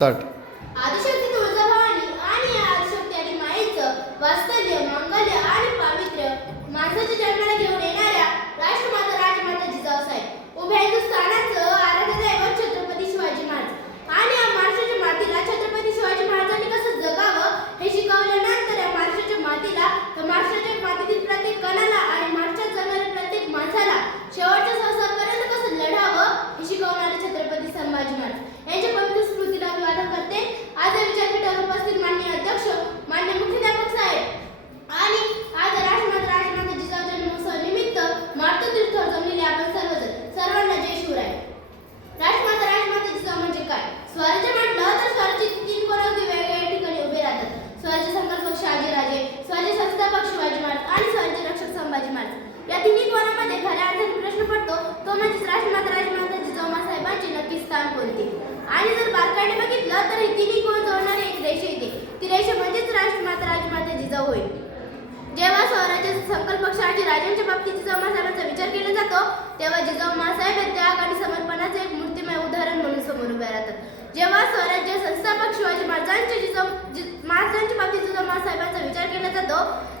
Start. Jijau नक्की स्थान कोणते? आणि जर बारकाईने बघितलं तर ही तिन्ही कोण जोडणारी एक रेषा येते. ती रेषा म्हणजेच राष्ट्रमाता राजमाता जिजाऊ होय. जेव्हा स्वराज्य संकल्प शहाजी राजांच्या बाबतीत जिजाऊ साहेबांचा विचार केला जातो तेव्हा जिजाऊ मासाहेब हे त्याग आणि समर्पणाचे एक मूर्तिमय उदाहरण म्हणून समोर उभ्या राहतात. जेव्हा स्वराज्य संस्थापक शिवाजी महाराजांच्या जिजाऊ महाराजांच्या बाबतीत जिजाऊ मासाहेबांचा विचार केला जातो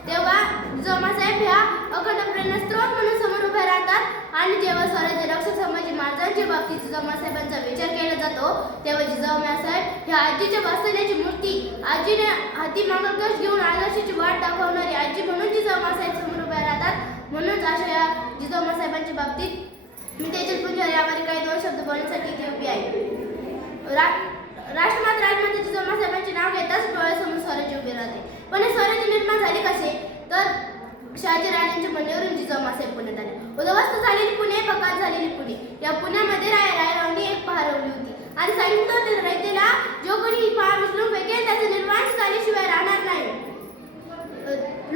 तेव्हा जिजाऊ मासाहेब ह्या अखंड प्रेरणा स्त्रोत म्हणून समोर उभे राहतात आणि जेव्हा स्वराज्य रक्षक संभाजी महाराजांच्या बाबतीत जिजाऊ मासाहेबांचा विचार केला जातो तेव्हा जिजाऊ मासाहेब ह्या आजीच्या वासल्याची मूर्ती. आजीने हाती मागलकश घेऊन आदर्शाची वाट दाखवणारी आजी म्हणून जिजाऊ मासाहेब समोर उभ्या राहतात. म्हणूनच अशा या जिजाऊ मासाहेबांच्या बाबतीत मी त्याच्यात पुजारी यावर काही दोन शब्द बोलण्यासाठी इथे उभी आहे. रा- राष्ट्रमाता राजमाता जिजाऊ मासाहेबांचे नाव घेताच डोळ्यासमोर स्वराज्य उभे राहते. पण हे स्वराज्य निर्माण झाले कसे? तर शहाजी राजांच्या म्हणण्यावरून जिजाऊ मासाहेब पुण्यात आले. उद्ध्वस्त झालेली पुणे बकात झालेली पुणे. या पुण्यामध्ये राय रायरावांनी एक पहारवली होती. आणि सांगितलं होतं जो कोणी ही पहार उचलून फेकेल त्याचे निर्माण झाल्याशिवाय राहणार नाही.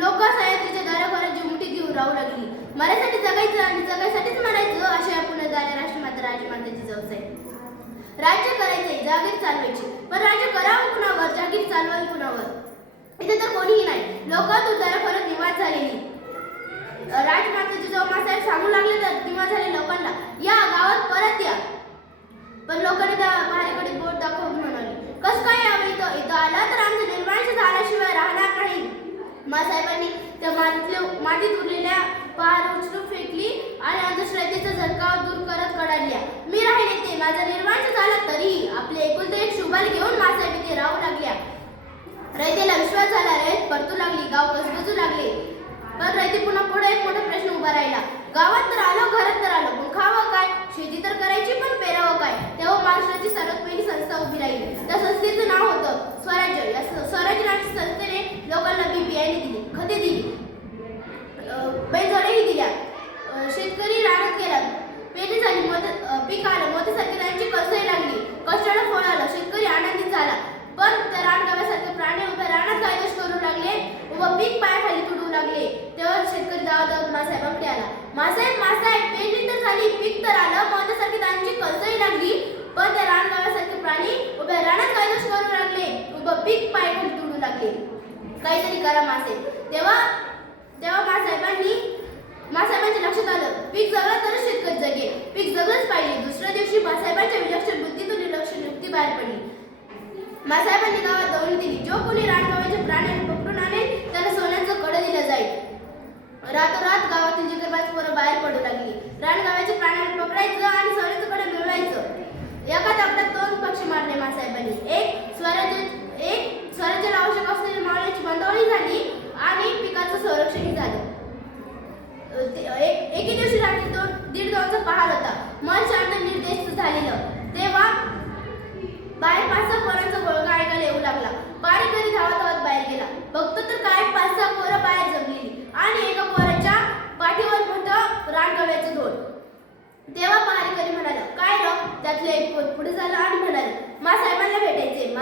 लोक सह्याद्रीच्या दारावर मुठी घेऊन राहू लागली. मरासाठी जगायचं आणि जगायसाठीच मरायचं असे आपण झाले राष्ट्रमाता राजमाता जिजाऊ आहे राज्य करायचे जागीर चालवायची. पण राज्य करावं कुणावर? जागीर चालवावी कुणावर? इथे तर कोणीही नाही. लोक तुझ्या परत निवास झालेली. राजमाता जिजाऊ मासाहेब सांगू लागले तर निवास झाले लोकांना या गावात परत या पण लोकांनी त्या पहारेकडे बोट दाखवून म्हणाले कस काय यावं इथं इथं आला तर आमचं निर्माण झाल्याशिवाय राहणार नाही मासाहेबांनी त्या मातीत उरलेल्या पहार उचलून फेकली आणि अंधश्रद्धेचा झटकाव दूर करत कडाडल्या. मी राहिले ते. माझा निर्माण झाला तरी आपले एकुलते एक शुभाल घेऊन मासाहेब इथे राहू लागल्या. रयतेला विश्वास झाला रयत परतू लागली. गाव गजबजू लागले. पण रयते पुन्हा पुढे एक मोठा प्रश्न उभा राहिला. गावात तर आलो घरात तर आलो. पण खावं काय? शेती तर करायची पण पेरावं काय? तेव्हा महाराष्ट्राची सर्वात पहिली संस्था उभी राहिली त्या संस्थेचं नाव होतं स्वराज्य या स- स्वराज्य नाट्य संस्थेने लोकांना बी बियाणे दिली खते दिली अं, बैलजोड्याही दिल्या अं, शेतकरी रानात गेला पेरणी झाली मत अं, पीक आलं मोत्यासारखी त्यांची कसही लागली कष्टाला फळ आलं शेतकरी आनंदित झाला पण त्या रानगाव्यासारखे प्राणी उभे रानात गायदोष करू लागले उभं पीक पायाखाली तुडू लागले तेव्हा शेतकरी धावत धावत मासाहेबांकडे आला. मासाहेब मासाहेब पेरणी तर झाली पीक तर आलं मोत्यासारखी त्यांची कर्जही लागली. पण त्या रानगावासारखे प्राणी उभ्या रानात गायदोष करू लागले. उभं पीक पाय तुडू लागले. काहीतरी करा मासाहेब तेव्हा तेव्हा मासाहेबांनी मासाहेबांच्या लक्षात आलं पीक जगलं तरच शेतकरी जगे पीक जगलंच पाहिजे. दुसऱ्या दिवशी मासाहेबांच्या विलक्षण बुद्धीतून विलक्षण युक्ती बाहेर पडली. मासाहेबांनी गावात दौडी दिली. जो कोणी रानगावाचे प्राणी पकडून आणेल त्याला सोन्याचं कडं दिलं जाईल. रातोरात गावातील जिगरबाज पोरं बाहेर पडू लागली. रानगावाच्या प्राण्यांना पकडायचं आणि सवलतीकडे मिळवायचं. एका तापड्यात दोन पक्षी मारले मासाहेबांनी. एक स्वराज्य एक स्वराज्याला आवश्यक असलेली मावळ्याची बंदवळी झाली आणि पिकाचं संरक्षणही झालं. एक एके दिवशी रात्री दोन दीड दोनचा पहार होता. मन शांत निर्देश झालेलं. तेव्हा बाहेर पाच सहा पोरांचा गोळगा ऐकायला येऊ लागला पारेकरी धावत धावत बाहेर गेला बघतो तर काय पाच सहा पोरं बाहेर जमलेली आणि एका पोराच्या पाठीवर मोठं रानगव्याचं धोड तेव्हा पहारेकरी म्हणाला काय र त्यातलं एक पोर पुढे झालं आणि म्हणाले मासाहेबांना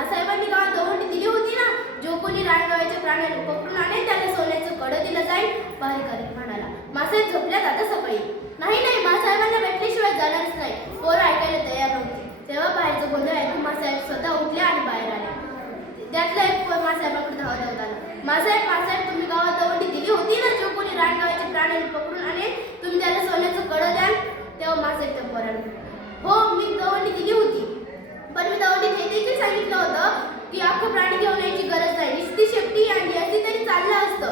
भेटायचे मासाहेबांनी गावात दवंडी दिली होती ना जो कोणी रानगव्याच्या प्राण्याला पकडून आणेल त्याला सोन्याचं कडं दिलं जाईल पहारेकरी म्हणाला. मासाहेब झोपल्यात आता सकाळी. नाही नाही मासाहेबांना भेटल्याशिवाय जाणारच नाही पोरं ऐकायला तयार नव्हती तेव्हा बाहेरचं गोंधळ ऐकून मासाहेब स्वतः उठले आणि बाहेर आले त्यातला एक पोर मासाहेबांकडे धावत धावत आला मासाहेब मासाहेब तुम्ही गावात दवंडी दिली होती ना जो कोणी रानगावाच्या प्राण्याला पकडून आणेल तुम्ही त्याला सोन्याचं कडं द्याल तेव्हा मासाहेब त्या पोराला म्हणाले, हो मी दवंडी दिली होती पण मी दवंडी घेतलीच सांगितलं होतं की अख्खं प्राणी घेऊन यायची गरज नाही. नुसती शेपटी आणली असती तरी चाललं असतं.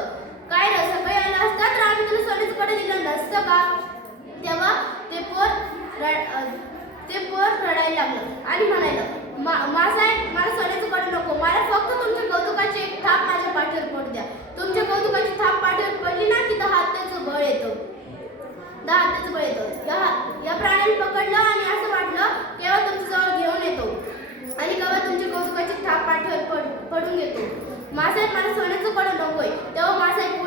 काय रे सकाळी आला असता तर आम्ही तुला सोन्याचं कडे दिलं नसतं का? तेव्हा ते पोर रड- ते पोर रडायला लागलं आणि म्हणायला मा माझा मासाहेब मला सोन्याचं कडं नकोय तेव्हा मासाहेब